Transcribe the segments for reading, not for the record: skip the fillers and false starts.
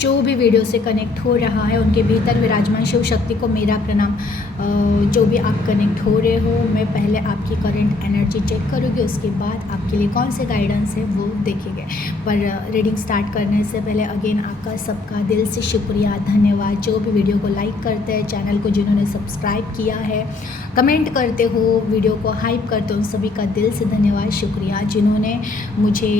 जो भी वीडियो से कनेक्ट हो रहा है उनके भीतर विराजमान शिव शक्ति को मेरा प्रणाम। जो भी आप कनेक्ट हो रहे हो, मैं पहले आपकी करंट एनर्जी चेक करूँगी, उसके बाद आपके लिए कौन से गाइडेंस है वो देखेंगे। पर रीडिंग स्टार्ट करने से पहले अगेन आपका सबका दिल से शुक्रिया, धन्यवाद। जो भी वीडियो को लाइक करते हैं, चैनल को जिन्होंने सब्सक्राइब किया है, कमेंट करते हो, वीडियो को हाइप करते हो, उन सभी का दिल से धन्यवाद, शुक्रिया। जिन्होंने मुझे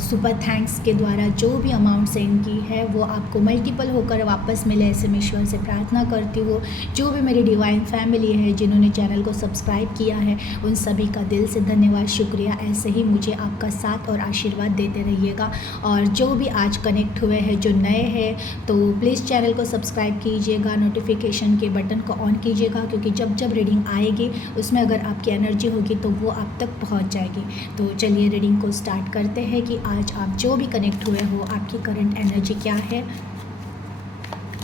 सुपर थैंक्स के द्वारा जो भी अमाउंट सेंड की है वो आपको मल्टीपल होकर वापस मिले, ऐसे मैं ईश्वर से प्रार्थना करती हूँ। जो भी मेरी डिवाइन फैमिली है, जिन्होंने चैनल को सब्सक्राइब किया है, उन सभी का दिल से धन्यवाद, शुक्रिया। ऐसे ही मुझे आपका साथ और आशीर्वाद देते रहिएगा। और जो भी आज कनेक्ट हुए हैं, जो नए हैं, तो प्लीज़ चैनल को सब्सक्राइब कीजिएगा, नोटिफिकेशन के बटन को ऑन कीजिएगा, क्योंकि जब जब रीडिंग आएगी उसमें अगर आपकी एनर्जी होगी तो वो आप तक पहुंच जाएगी। तो चलिए रीडिंग को स्टार्ट करते हैं कि आज आप जो भी कनेक्ट हुए हो, आपकी करंट एनर्जी क्या है।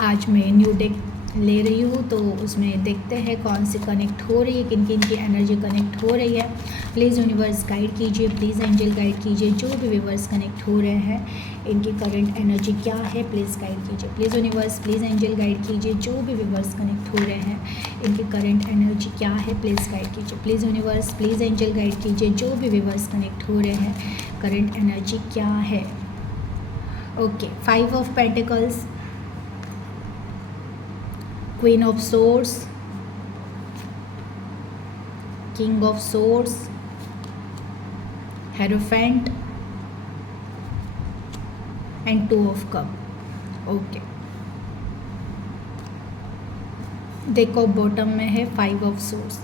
आज मैं न्यू डेक ले रही हूँ, तो उसमें देखते हैं कौन सी कनेक्ट हो रही है, किन किन की एनर्जी कनेक्ट हो रही है। प्लीज़ यूनिवर्स गाइड कीजिए, प्लीज़ एंजल गाइड कीजिए। जो भी व्यूवर्स कनेक्ट हो रहे हैं, इनकी करंट एनर्जी क्या है, प्लीज़ गाइड कीजिए। Please universe, please angel guide कीजिए। जो भी व्यूवर्स कनेक्ट हो रहे हैं, इनकी करंट एनर्जी क्या है, प्लीज़ गाइड कीजिए। Please universe, please angel guide कीजिए। जो भी व्यूवर्स कनेक्ट हो रहे हैं, करंट एनर्जी क्या है। Okay, 5 of pentacles, Queen of Swords, King of Swords, Hierophant and 2 of Cup। Okay, देखो बॉटम में है 5 ऑफ Swords।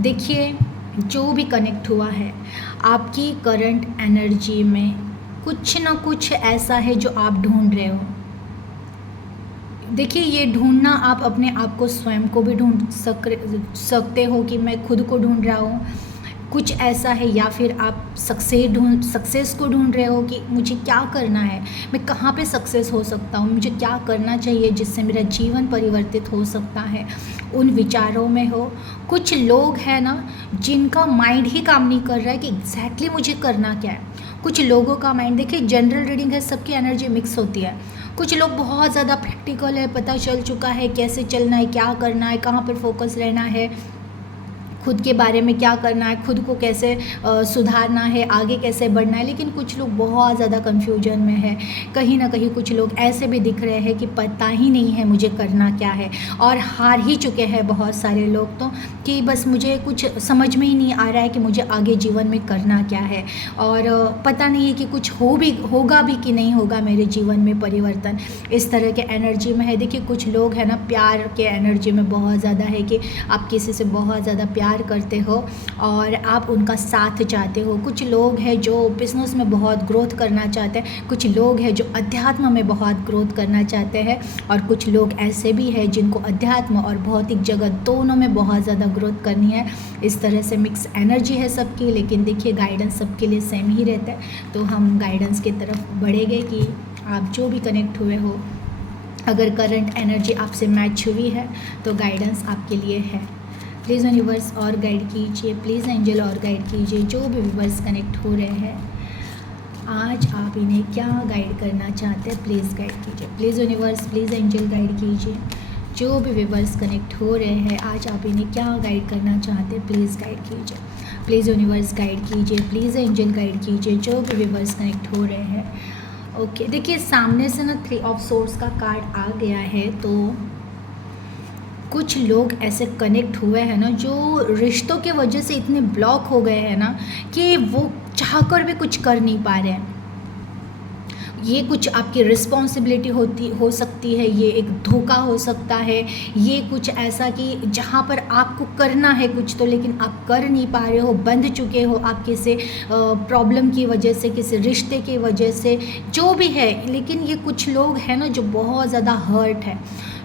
देखिए, जो भी कनेक्ट हुआ है, आपकी करंट एनर्जी में कुछ ना कुछ ऐसा है जो आप ढूंढ रहे हो। देखिए, ये ढूंढना आप अपने आप को स्वयं को भी ढूंढ सकते हो कि मैं खुद को ढूंढ रहा हूँ, कुछ ऐसा है। या फिर आप सक्सेस को ढूंढ रहे हो कि मुझे क्या करना है, मैं कहाँ पे सक्सेस हो सकता हूँ, मुझे क्या करना चाहिए जिससे मेरा जीवन परिवर्तित हो सकता है, उन विचारों में हो। कुछ लोग हैं ना, जिनका माइंड ही काम नहीं कर रहा है कि एग्जैक्टली मुझे करना क्या है। कुछ लोगों का माइंड, देखिए जनरल रीडिंग है, सबकी एनर्जी मिक्स होती है। कुछ लोग बहुत ज़्यादा प्रैक्टिकल है, पता चल चुका है कैसे चलना है, क्या करना है, कहाँ पर फोकस रहना है, खुद के बारे में क्या करना है, खुद को कैसे सुधारना है, आगे कैसे बढ़ना है। लेकिन कुछ लोग बहुत ज़्यादा कन्फ्यूजन में है। कहीं ना कहीं कुछ लोग ऐसे भी दिख रहे हैं कि पता ही नहीं है मुझे करना क्या है, और हार ही चुके हैं बहुत सारे लोग तो, कि बस मुझे कुछ समझ में ही नहीं आ रहा है कि मुझे आगे जीवन में करना क्या है, और पता नहीं है कि कुछ होगा भी कि नहीं होगा मेरे जीवन में परिवर्तन। इस तरह के एनर्जी में है। देखिए, कुछ लोग हैं ना, प्यार के एनर्जी में बहुत ज़्यादा है कि आप किसी से बहुत ज़्यादा प्यार करते हो और आप उनका साथ चाहते हो। कुछ लोग हैं जो बिजनेस में बहुत ग्रोथ करना चाहते हैं, कुछ लोग हैं जो अध्यात्म में बहुत ग्रोथ करना चाहते हैं, और कुछ लोग ऐसे भी हैं जिनको अध्यात्म और भौतिक जगत दोनों में बहुत ज़्यादा ग्रोथ करनी है। इस तरह से मिक्स एनर्जी है सबकी, लेकिन देखिए गाइडेंस सबके लिए सेम ही रहता है। तो हम गाइडेंस की तरफ बढ़ेंगे कि आप जो भी कनेक्ट हुए हो, अगर करंट एनर्जी आपसे मैच हुई है तो गाइडेंस आपके लिए है। प्लीज़ यूनिवर्स और गाइड कीजिए, प्लीज़ एंजल और गाइड कीजिए। जो भी व्यूवर्स कनेक्ट हो रहे हैं, आज आप इन्हें क्या गाइड करना चाहते हैं, प्लीज़ गाइड कीजिए। Please universe, please angel guide कीजिए। जो भी व्यूवर्स कनेक्ट हो रहे हैं, आज आप इन्हें क्या गाइड करना चाहते हैं, प्लीज़ गाइड कीजिए। प्लीज़ यूनिवर्स गाइड कीजिए, प्लीज़ एंजल गाइड कीजिए। जो भी व्यूवर्स कनेक्ट हो रहे हैं, ओके। देखिए, सामने से ना 3 ऑफ सोर्स का कार्ड आ गया है। तो कुछ लोग ऐसे कनेक्ट हुए हैं ना, जो रिश्तों के वजह से इतने ब्लॉक हो गए हैं ना कि वो चाहकर भी कुछ कर नहीं पा रहे हैं। ये कुछ आपकी रिस्पॉन्सिबिलिटी हो सकती है, ये एक धोखा हो सकता है, ये कुछ ऐसा कि जहाँ पर आपको करना है कुछ तो, लेकिन आप कर नहीं पा रहे हो, बंध चुके हो आप किसी प्रॉब्लम की वजह से, किसी रिश्ते की वजह से, जो भी है। लेकिन ये कुछ लोग हैं ना जो बहुत ज़्यादा हर्ट है,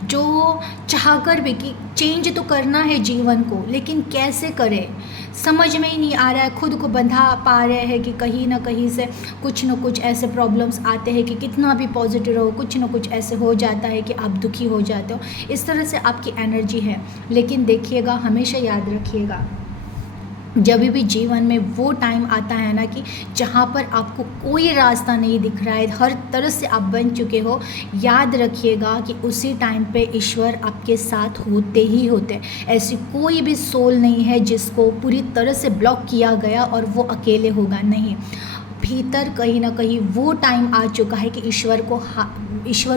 जो चाहकर भी कि चेंज तो करना है जीवन को, लेकिन कैसे करें समझ में ही नहीं आ रहा है। खुद को बंधा पा रहे हैं कि कहीं ना कहीं से कुछ न कुछ ऐसे प्रॉब्लम्स आते हैं कि कितना भी पॉजिटिव रहो, कुछ न कुछ ऐसे हो जाता है कि आप दुखी हो जाते हो। इस तरह से आपकी एनर्जी है। लेकिन देखिएगा, हमेशा याद रखिएगा, जब भी जीवन में वो टाइम आता है ना कि जहाँ पर आपको कोई रास्ता नहीं दिख रहा है, हर तरह से आप बन चुके हो, याद रखिएगा कि उसी टाइम पे ईश्वर आपके साथ होते ही होते हैं। ऐसी कोई भी सोल नहीं है जिसको पूरी तरह से ब्लॉक किया गया और वो अकेले होगा, नहीं। भीतर कहीं ना कहीं वो टाइम आ चुका है कि ईश्वर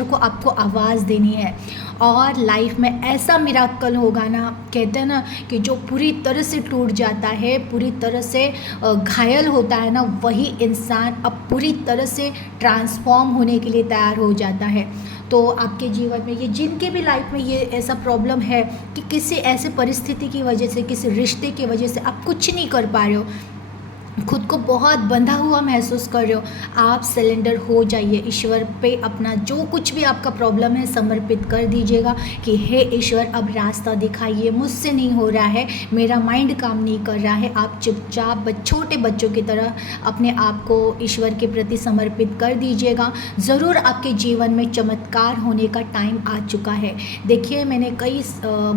को आपको आवाज़ देनी है, और लाइफ में ऐसा मिराकल होगा ना, कहते हैं ना कि जो पूरी तरह से टूट जाता है, पूरी तरह से घायल होता है ना, वही इंसान अब पूरी तरह से ट्रांसफॉर्म होने के लिए तैयार हो जाता है। तो आपके जीवन में ये जिनके भी लाइफ में ये ऐसा प्रॉब्लम है कि किसी ऐसे परिस्थिति की वजह से, किसी रिश्ते की वजह से आप कुछ नहीं कर पा रहे हो, खुद को बहुत बंधा हुआ महसूस कर रहे हो, आप सरेंडर हो जाइए ईश्वर पे। अपना जो कुछ भी आपका प्रॉब्लम है समर्पित कर दीजिएगा कि हे ईश्वर, अब रास्ता दिखाइए, मुझसे नहीं हो रहा है, मेरा माइंड काम नहीं कर रहा है। आप चुपचाप छोटे बच्चों की तरह अपने आप को ईश्वर के प्रति समर्पित कर दीजिएगा। ज़रूर आपके जीवन में चमत्कार होने का टाइम आ चुका है। देखिए, मैंने कई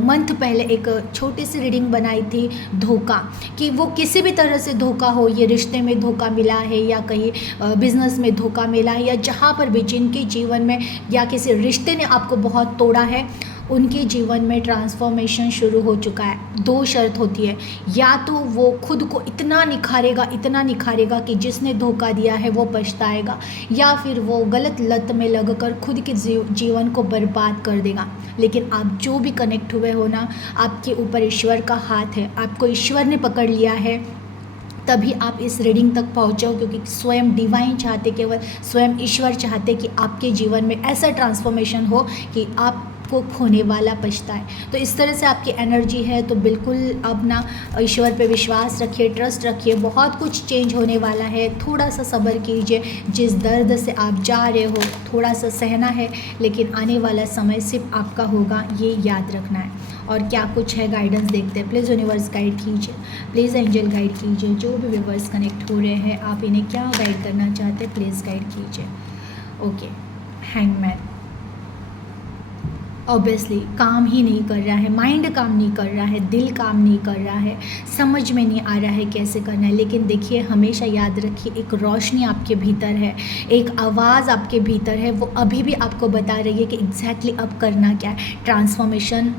मंथ पहले एक छोटी सी रीडिंग बनाई थी, धोखा, कि वो किसी भी तरह से धोखा हो, ये रिश्ते में धोखा मिला है या कहीं बिजनेस में धोखा मिला है, या जहाँ पर भी जिनके जीवन में या किसी रिश्ते ने आपको बहुत तोड़ा है, उनके जीवन में ट्रांसफॉर्मेशन शुरू हो चुका है। दो शर्त होती है, या तो वो खुद को इतना निखारेगा कि जिसने धोखा दिया है वो पछताएगा, या फिर वो गलत लत में लगकर खुद के जीवन को बर्बाद कर देगा। लेकिन आप जो भी कनेक्ट हुए हो ना, आपके ऊपर ईश्वर का हाथ है, आपको ईश्वर ने पकड़ लिया है, तभी आप इस रीडिंग तक पहुँचो, क्योंकि स्वयं डिवाइन चाहते, केवल स्वयं ईश्वर चाहते कि आपके जीवन में ऐसा ट्रांसफॉर्मेशन हो कि आपको खोने वाला पछताए। तो इस तरह से आपकी एनर्जी है, तो बिल्कुल अब ना ईश्वर पे विश्वास रखिए, ट्रस्ट रखिए, बहुत कुछ चेंज होने वाला है। थोड़ा सा सब्र कीजिए, जिस दर्द से आप जा रहे हो थोड़ा सा सहना है, लेकिन आने वाला समय सिर्फ आपका होगा, ये याद रखना है। और क्या कुछ है गाइडेंस देखते हैं। प्लीज़ यूनिवर्स गाइड कीजिए, प्लीज़ एंजल गाइड कीजिए, जो भी व्यूवर्स कनेक्ट हो रहे हैं, आप इन्हें क्या गाइड करना चाहते हैं, प्लीज़ गाइड कीजिए। ओके, हैंगमैन ऑब्वियसली काम ही नहीं कर रहा है, माइंड काम नहीं कर रहा है, दिल काम नहीं कर रहा है, समझ में नहीं आ रहा है कैसे करना है। लेकिन देखिए, हमेशा याद रखिए, एक रोशनी आपके भीतर है, एक आवाज़ आपके भीतर है, वो अभी भी आपको बता रही है कि एग्जैक्टली अब करना क्या है। ट्रांसफॉर्मेशन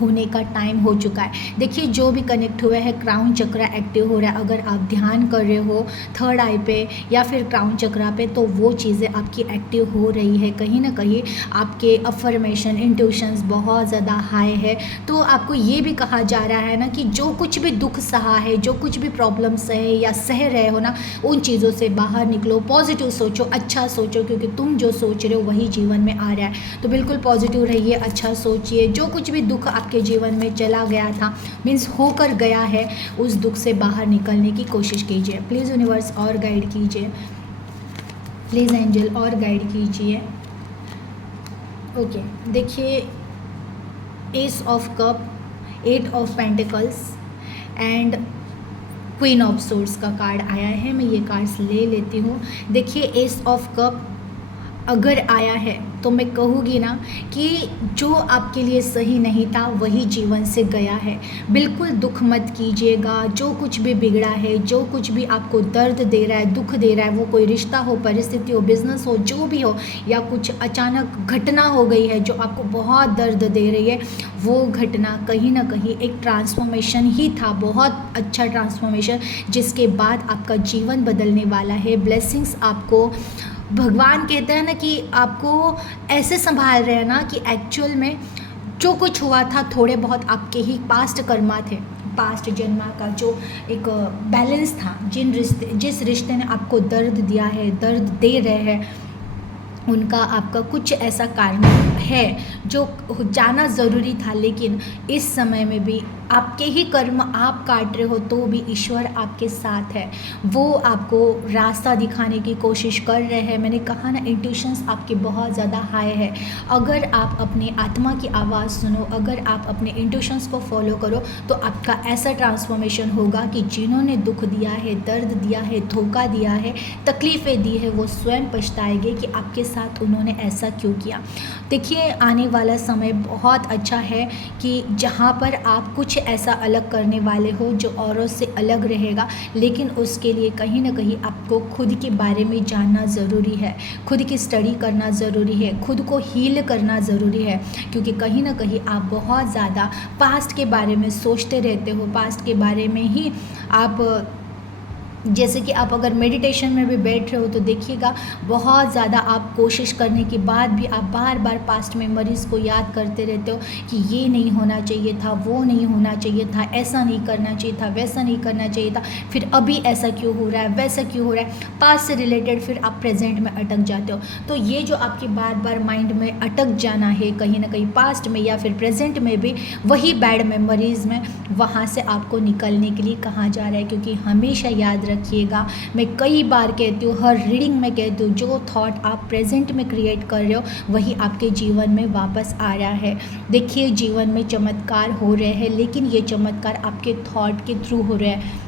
होने का टाइम हो चुका है। देखिए, जो भी कनेक्ट हुए हैं, क्राउन चक्रा एक्टिव हो रहा है। अगर आप ध्यान कर रहे हो थर्ड आई पे या फिर क्राउन चक्रा पे, तो वो चीज़ें आपकी एक्टिव हो रही है। कहीं ना कहीं आपके अफर्मेशन, इंट्यूशंस बहुत ज़्यादा हाई है। तो आपको ये भी कहा जा रहा है ना कि जो कुछ भी दुख सहा है, जो कुछ भी प्रॉब्लम्स है या सह रहे हो ना, उन चीज़ों से बाहर निकलो, पॉजिटिव सोचो, अच्छा सोचो, क्योंकि तुम जो सोच रहे हो वही जीवन में आ रहा है। तो बिल्कुल पॉजिटिव रहिए, अच्छा सोचिए। जो कुछ भी दुख आपके जीवन में चला गया था, मीन्स होकर गया है, उस दुख से बाहर निकलने की कोशिश कीजिए। प्लीज़ यूनिवर्स और गाइड कीजिए, प्लीज़ एंजल और गाइड कीजिए। ओके, देखिए, S of cup, 8 of pentacles and queen of swords का कार्ड आया है। मैं ये कार्ड्स ले लेती हूँ। देखिए, एस ऑफ कप अगर आया है तो मैं कहूँगी ना कि जो आपके लिए सही नहीं था वही जीवन से गया है। बिल्कुल दुख मत कीजिएगा। जो कुछ भी बिगड़ा है, जो कुछ भी आपको दर्द दे रहा है, दुख दे रहा है, वो कोई रिश्ता हो, परिस्थिति हो, बिजनेस हो, जो भी हो, या कुछ अचानक घटना हो गई है जो आपको बहुत दर्द दे रही है, वो घटना कहीं ना कहीं एक ट्रांसफॉर्मेशन ही था, बहुत अच्छा ट्रांसफॉर्मेशन, जिसके बाद आपका जीवन बदलने वाला है। ब्लेसिंग्स आपको भगवान कहते हैं ना कि आपको ऐसे संभाल रहे हैं ना कि एक्चुअल में जो कुछ हुआ था थोड़े बहुत आपके ही पास्ट कर्मा थे, पास्ट जन्मा का जो एक बैलेंस था। जिस रिश्ते ने आपको दर्द दिया है, दर्द दे रहे हैं, उनका आपका कुछ ऐसा कारण है जो जाना ज़रूरी था। लेकिन इस समय में भी आपके ही कर्म आप काट रहे हो तो भी ईश्वर आपके साथ है, वो आपको रास्ता दिखाने की कोशिश कर रहे हैं। मैंने कहा ना, इंट्यूशंस आपके बहुत ज़्यादा हाई है। अगर आप अपनी आत्मा की आवाज़ सुनो, अगर आप अपने इंट्यूशंस को फॉलो करो, तो आपका ऐसा ट्रांसफॉर्मेशन होगा कि जिन्होंने दुख दिया है, दर्द दिया है, धोखा दिया है, तकलीफ़ें दी है, वो स्वयं पछताएंगे कि आपके साथ उन्होंने ऐसा क्यों किया। देखिए, आने वाला समय बहुत अच्छा है कि जहाँ पर आप कुछ ऐसा अलग करने वाले हो जो औरों से अलग रहेगा, लेकिन उसके लिए कहीं ना कहीं आपको खुद के बारे में जानना ज़रूरी है, खुद की स्टडी करना ज़रूरी है, खुद को हील करना ज़रूरी है। क्योंकि कहीं ना कहीं आप बहुत ज़्यादा पास्ट के बारे में सोचते रहते हो, पास्ट के बारे में ही आप, जैसे कि आप अगर मेडिटेशन में भी बैठ रहे हो तो देखिएगा बहुत ज़्यादा आप कोशिश करने के बाद भी आप बार बार पास्ट मेमोरीज़ को याद करते रहते हो कि ये नहीं होना चाहिए था, वो नहीं होना चाहिए था, ऐसा नहीं करना चाहिए था, वैसा नहीं करना चाहिए था, फिर अभी ऐसा क्यों हो रहा है, वैसा क्यों हो रहा है, पास्ट से रिलेटेड फिर आप प्रेजेंट में अटक जाते हो। तो ये जो आपके बार बार माइंड में अटक जाना है कहीं ना कहीं पास्ट में या फिर प्रेजेंट में भी वही बैड मेमोरीज़ में, वहाँ से आपको निकलने के लिए कहा जा रहा है। क्योंकि हमेशा याद रखिएगा, मैं कई बार कहती हूँ, हर रीडिंग में कहती हूँ, जो थॉट आप प्रेजेंट में क्रिएट कर रहे हो वही आपके जीवन में वापस आ रहा है। देखिए जीवन में चमत्कार हो रहे हैं, लेकिन ये चमत्कार आपके थॉट के थ्रू हो रहे हैं।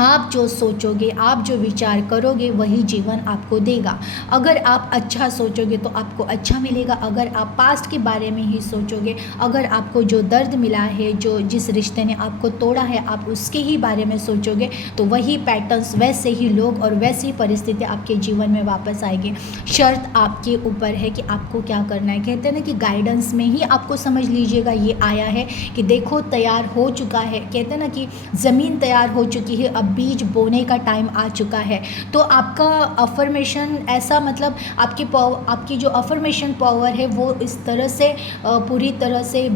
आप जो सोचोगे, आप जो विचार करोगे वही जीवन आपको देगा। अगर आप अच्छा सोचोगे तो आपको अच्छा मिलेगा, अगर आप पास्ट के बारे में ही सोचोगे, अगर आपको जो दर्द मिला है, जो जिस रिश्ते ने आपको तोड़ा है, आप उसके ही बारे में सोचोगे तो वही पैटर्न्स, वैसे ही लोग और वैसी ही परिस्थिति आपके जीवन में वापस आएगी। शर्त आपके ऊपर है कि आपको क्या करना है। कहते हैं ना कि गाइडेंस में ही आपको समझ लीजिएगा ये आया है कि देखो तैयार हो चुका है। कहते हैं ना कि ज़मीन तैयार हो चुकी है, अब बीज बोने का टाइम आ चुका है। तो आपका अफर्मेशन ऐसा, मतलब आपकी जो अफर्मेशन पावर है वो इस तरह से पूरी तरह से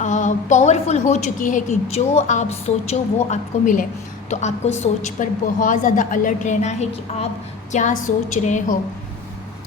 पावरफुल हो चुकी है कि जो आप सोचो वो आपको मिले। तो आपको सोच पर बहुत ज़्यादा अलर्ट रहना है कि आप क्या सोच रहे हो।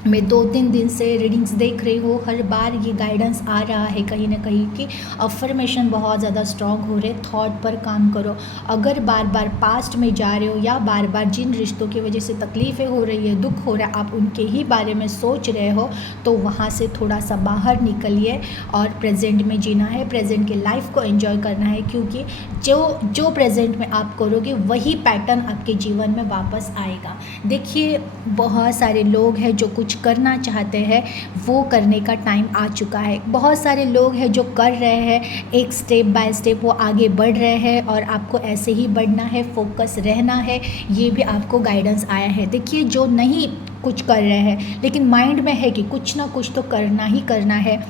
मैं 2-3 दिन से रीडिंग्स देख रही हूँ, हर बार ये गाइडेंस आ रहा है कहीं ना कहीं कि अफर्मेशन बहुत ज़्यादा स्ट्रॉन्ग हो रहे, थॉट पर काम करो। अगर बार बार पास्ट में जा रहे हो या बार बार जिन रिश्तों की वजह से तकलीफ़ें हो रही है, दुख हो रहा है, आप उनके ही बारे में सोच रहे हो, तो वहाँ से थोड़ा सा बाहर निकलिए और प्रेजेंट में जीना है, प्रेजेंट की लाइफ को एंजॉय करना है। क्योंकि जो प्रेजेंट में आप करोगे वही पैटर्न आपके जीवन में वापस आएगा। देखिए बहुत सारे लोग हैं जो कुछ करना चाहते हैं, वो करने का टाइम आ चुका है। बहुत सारे लोग हैं जो कर रहे हैं, एक स्टेप बाय स्टेप वो आगे बढ़ रहे हैं और आपको ऐसे ही बढ़ना है, फोकस रहना है। ये भी आपको गाइडेंस आया है। देखिए जो नहीं कुछ कर रहे हैं लेकिन माइंड में है कि कुछ ना कुछ तो करना ही करना है,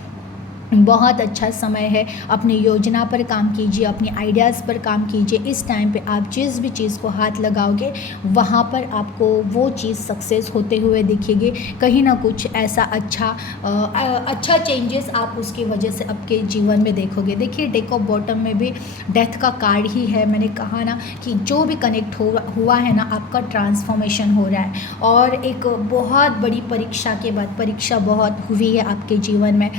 बहुत अच्छा समय है। अपनी योजना पर काम कीजिए, अपनी आइडियाज़ पर काम कीजिए। इस टाइम पे आप जिस भी चीज़ को हाथ लगाओगे वहाँ पर आपको वो चीज़ सक्सेस होते हुए दिखेगी। कहीं ना कुछ ऐसा अच्छा चेंजेस आप उसकी वजह से आपके जीवन में देखोगे। देखिए डेक ऑफ बॉटम में भी डेथ का कार्ड ही है। मैंने कहा ना कि जो भी कनेक्ट हुआ है ना, आपका ट्रांसफॉर्मेशन हो रहा है। और एक बहुत बड़ी परीक्षा के बाद, परीक्षा बहुत हुई है आपके जीवन में,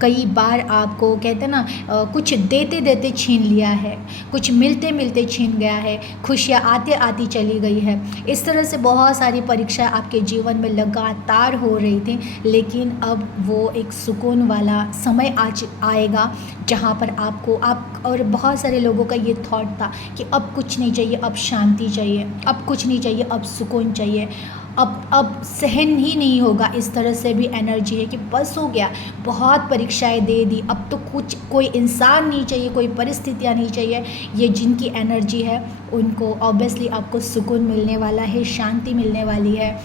कई बार आपको कहते हैं ना कुछ देते देते छीन लिया है, कुछ मिलते मिलते छीन गया है, खुशियाँ आते आती चली गई है। इस तरह से बहुत सारी परीक्षाएं आपके जीवन में लगातार हो रही थी, लेकिन अब वो एक सुकून वाला समय आएगा जहाँ पर आप और बहुत सारे लोगों का ये थॉट था कि अब कुछ नहीं चाहिए, अब शांति चाहिए, अब कुछ नहीं चाहिए, अब सुकून चाहिए, अब सहन ही नहीं होगा। इस तरह से भी एनर्जी है कि बस हो गया, बहुत परीक्षाएं दे दी, अब तो कुछ कोई इंसान नहीं चाहिए, कोई परिस्थितियां नहीं चाहिए। ये जिनकी एनर्जी है उनको ऑब्वियसली आपको सुकून मिलने वाला है, शांति मिलने वाली है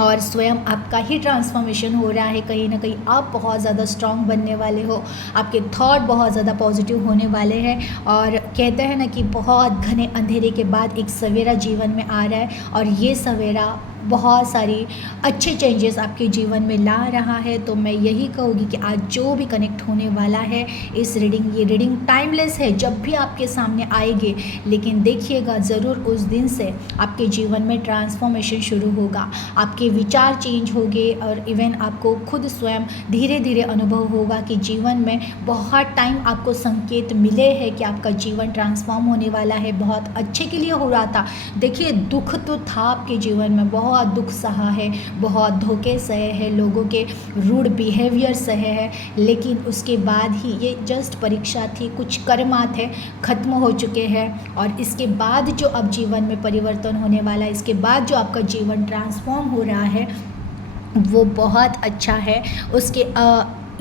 और स्वयं आपका ही ट्रांसफॉर्मेशन हो रहा है। कहीं ना कहीं आप बहुत ज़्यादा स्ट्रॉन्ग बनने वाले हो, आपके थॉट बहुत ज़्यादा पॉजिटिव होने वाले हैं। और कहते हैं ना कि बहुत घने अंधेरे के बाद एक सवेरा जीवन में आ रहा है और ये सवेरा बहुत सारी अच्छे चेंजेस आपके जीवन में ला रहा है। तो मैं यही कहूँगी कि आज जो भी कनेक्ट होने वाला है इस रीडिंग, ये रीडिंग टाइमलेस है, जब भी आपके सामने आएगी, लेकिन देखिएगा ज़रूर उस दिन से आपके जीवन में ट्रांसफॉर्मेशन शुरू होगा, आपके विचार चेंज होंगे और इवन आपको खुद स्वयं धीरे धीरे अनुभव होगा कि जीवन में बहुत टाइम आपको संकेत मिले हैं कि आपका जीवन ट्रांसफॉर्म होने वाला है, बहुत अच्छे के लिए हो रहा था। देखिए दुख तो था आपके जीवन में, बहुत दुख सहा है, बहुत धोखे सहे हैं, लोगों के रूड बिहेवियर सहे हैं, लेकिन उसके बाद ही ये जस्ट परीक्षा थी, कुछ कर्मा थे, खत्म हो चुके हैं। और इसके बाद जो अब जीवन में परिवर्तन होने वाला है, इसके बाद जो आपका जीवन ट्रांसफॉर्म हो रहा है वो बहुत अच्छा है। उसके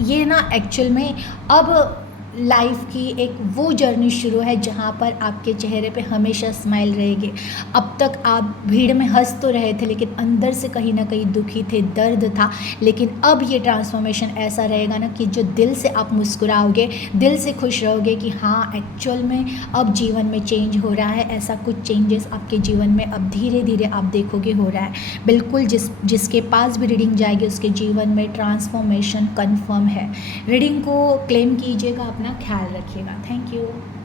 ये ना एक्चुअल में अब लाइफ की एक वो जर्नी शुरू है जहाँ पर आपके चेहरे पे हमेशा स्माइल रहेगी। अब तक आप भीड़ में हंस तो रहे थे लेकिन अंदर से कहीं ना कहीं दुखी थे, दर्द था, लेकिन अब ये ट्रांसफॉर्मेशन ऐसा रहेगा ना कि जो दिल से आप मुस्कुराओगे, दिल से खुश रहोगे कि हाँ एक्चुअल में अब जीवन में चेंज हो रहा है। ऐसा कुछ चेंजेस आपके जीवन में अब धीरे धीरे आप देखोगे हो रहा है। बिल्कुल जिसके पास भी रीडिंग जाएगी उसके जीवन में ट्रांसफॉर्मेशन कन्फर्म है। रीडिंग को क्लेम कीजिएगा, अपना ख्याल रखिएगा। Thank you.